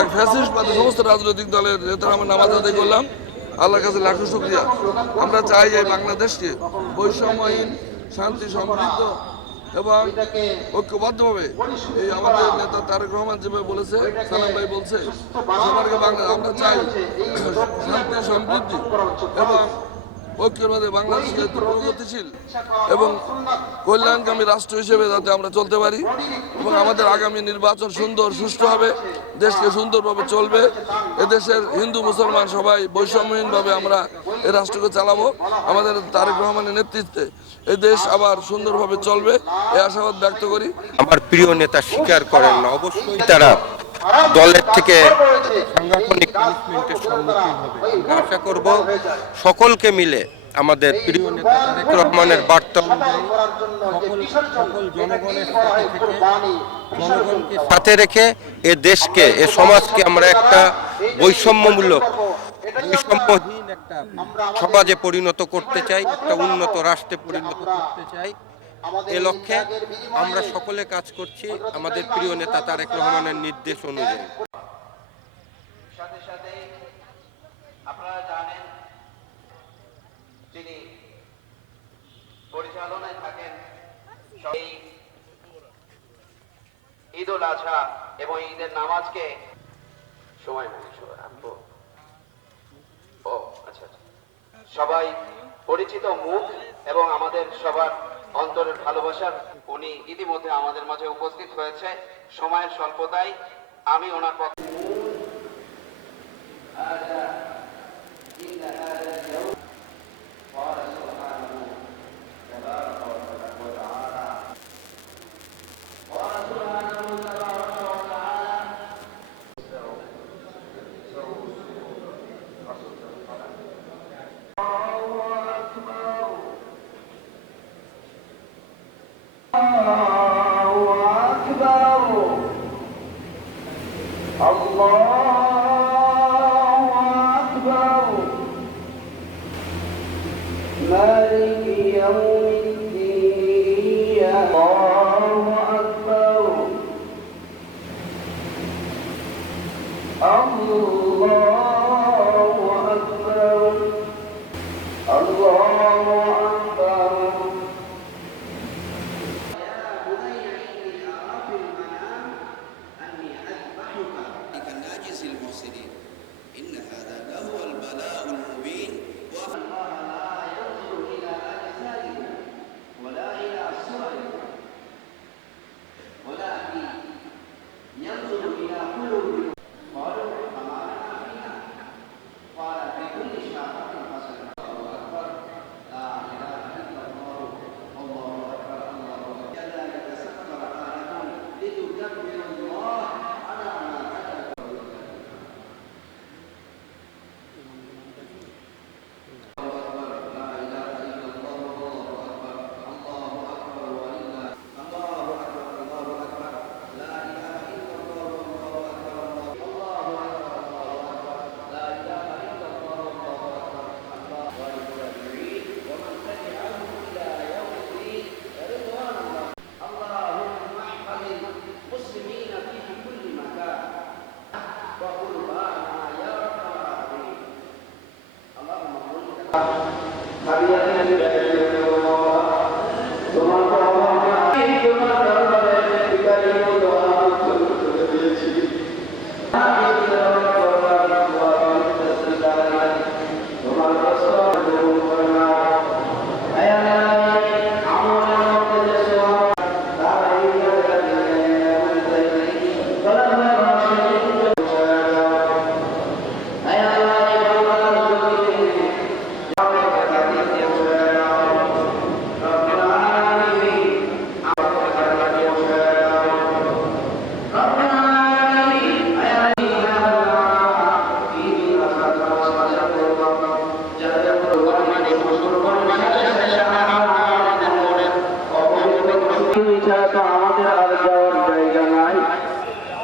এক ফ্যাসিস্টবাদী সমস্ত রাজনৈতিক দলের নেতারা আমরা নামাজ আদায় করলাম। আল্লাহর কাছে লাখো শুকরিয়া। আমরা চাই এই বাংলাদেশকে বৈষম্যহীন, শান্তি সমৃদ্ধ এবং ঐক্যবদ্ধভাবে এই আমাদের নেতা তারেক রহমান যেভাবে বলেছে, সালাম ভাই বলছে, সবারকে বাংলা আমরা চাই শান্তি সমৃদ্ধি এবং ঐক্যের মধ্যে বাংলাদেশকে একটু প্রগতিশীল এবং কল্যাণকামী রাষ্ট্র হিসেবে যাতে আমরা চলতে পারি এবং আমাদের আগামী নির্বাচন সুন্দর সুষ্ঠু হবে, দেশকে সুন্দরভাবে চলবে। এদেশের হিন্দু মুসলমান সবাই বৈষম্যহীনভাবে আমরা এই রাষ্ট্রকে চালাবো। আমাদের তারেক রহমানের নেতৃত্বে এই দেশ আবার সুন্দরভাবে চলবে এই আশাবাদ ব্যক্ত করি। আমার প্রিয় নেতা স্বীকার করেন না, অবশ্যই তারা দলের থেকে সাংগঠনিক পানিশমেন্টের সম্মুখীন হবে। আমরা আশা করব সকলকে মিলে আমাদের প্রিয় নেতা তারেক রহমানের বার্তা অনুযায়ী সকল জনগণের জনগণকে সাথে রেখে এ দেশকে, এ সমাজকে আমরা একটা বৈষম্যমূলক, বৈষম্যহীন একটা সমাজে পরিণত করতে চাই, একটা উন্নত রাষ্ট্রে পরিণত করতে চাই। এ লক্ষ্যে আমরা সকলে কাজ করছি আমাদের প্রিয় নেতা তারেক রহমানের নির্দেশ অনুযায়ী। সাথে সাথে আপনারা জানেন যিনি পরিচালনায় থাকেন ঈদ উল আজহা এবং ঈদের নামাজকে সময় নেই সবাই পরিচিত মুখ এবং আমাদের সবার অন্তরের ভালোবাসার উনি ইতিমধ্যে আমাদের মাঝে উপস্থিত হয়েছে। সময়ের স্বল্পতায় আমি ওনার পক্ষে مالك يوم الدين الله أكبر الله أكبر الله أكبر يا بني إني أرى في المنام أني أذبحك كالناجز المحسنين إن هذا لهو البلاء المبين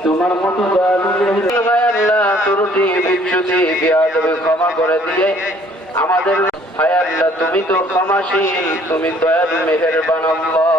তোমার মতো ক্ষমা করে দিয়ে আমাদের আল্লাহ তুমি তো ক্ষমাশীল, তুমি দয়ালু মেহেরবান আল্লাহ।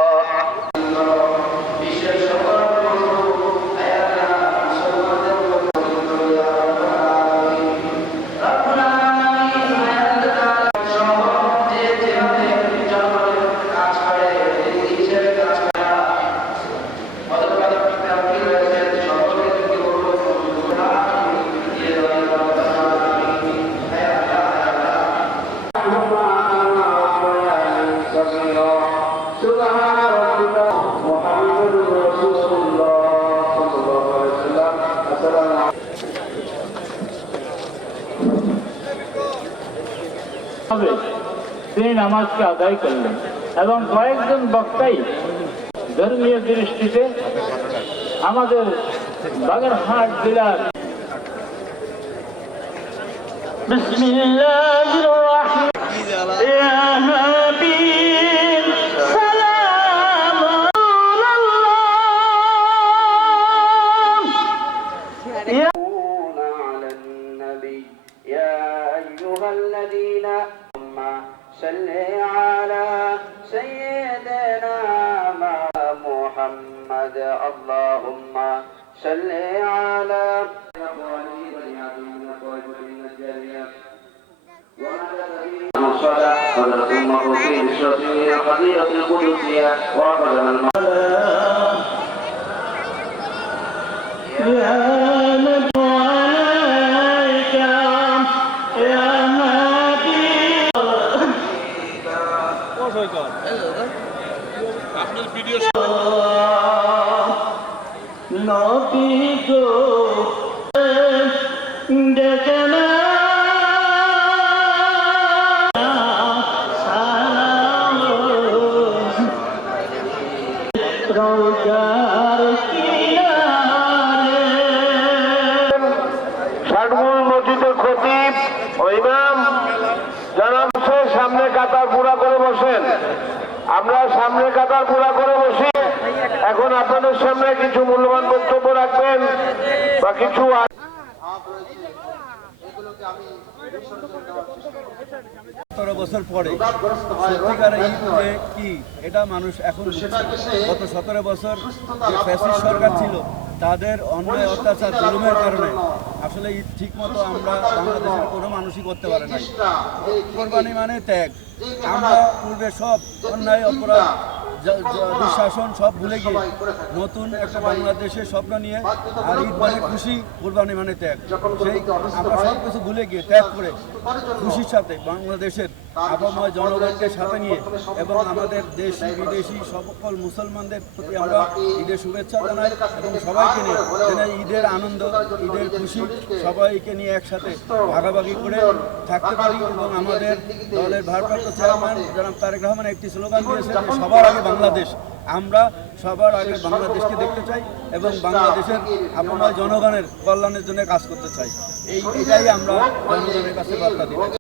তিনি নামাজকে আদায় করলেন এবং কয়েকজন বক্তাই ধর্মীয় দৃষ্টিতে আমাদের বাগেরহাট জেলার বিসমিল্লাহির রহমানির রহিম ইয়া হাবিব সালাম على النبي يا أيها الذين صل على سيدنا محمد اللهم صل على حضرة المرسل الشفيع الخليفة القدسية وقدم يا نبي عليك يا حبيب নবী গো দেখনা সালাম রোজার কিনারে ষাটমূল মসজিদের খতিব ও ইমাম যারা সামনে কাতার পুরা করে বসেন, আমরা সামনে কাতার পুরা করে বসি। এখন আপনাদের সামনে কিছু মূল্যবান বক্তব্য রাখবেন বা কিছু 17 বছর পরে সত্যিকার ঈদ যে কি এটা মানুষ এখন বুঝছে। গত 17 বছর যে ফ্যাসিস্ট সরকার ছিল তাদের অন্যায় অত্যাচার জুলুমের কারণে আসলে ঈদ ঠিক মতো আমরা বাংলাদেশের কোনো মানুষই করতে পারে নাই। কোরবানি মানে ত্যাগ। আমরা পূর্বে সব অন্যায় অপরাধ দুঃশাসন সব ভুলে গিয়ে নতুন একটা বাংলাদেশের স্বপ্ন নিয়ে আর ঈদ মানে খুশি, কোরবানি মানে ত্যাগ, সেই আমরা সব কিছু ভুলে গিয়ে ত্যাগ করে খুশির সাথে বাংলাদেশের আবহাওয়া জনগণকে সাথে নিয়ে এবং আমাদের দেশি বিদেশি সকল মুসলমানদের প্রতি আমরা ঈদের শুভেচ্ছা জানাই এবং সবাইকে নিয়ে যেন ঈদের আনন্দ, ঈদের খুশি সবাইকে নিয়ে একসাথে ভাগাভাগি করে থাকতে পারি। এবং আমাদের দলের ভারপ্রাপ্ত চেয়ারম্যান জনাব তারেক রহমান একটি স্লোগান দিয়েছেন যে সবার আগে বাংলাদেশ। আমরা সবার আগে বাংলাদেশকে দেখতে চাই এবং বাংলাদেশের আবহাওয়া জনগণের কল্যাণের জন্য কাজ করতে চাই। এটাই আমরা জনগণের কাছে বার্তা দিই।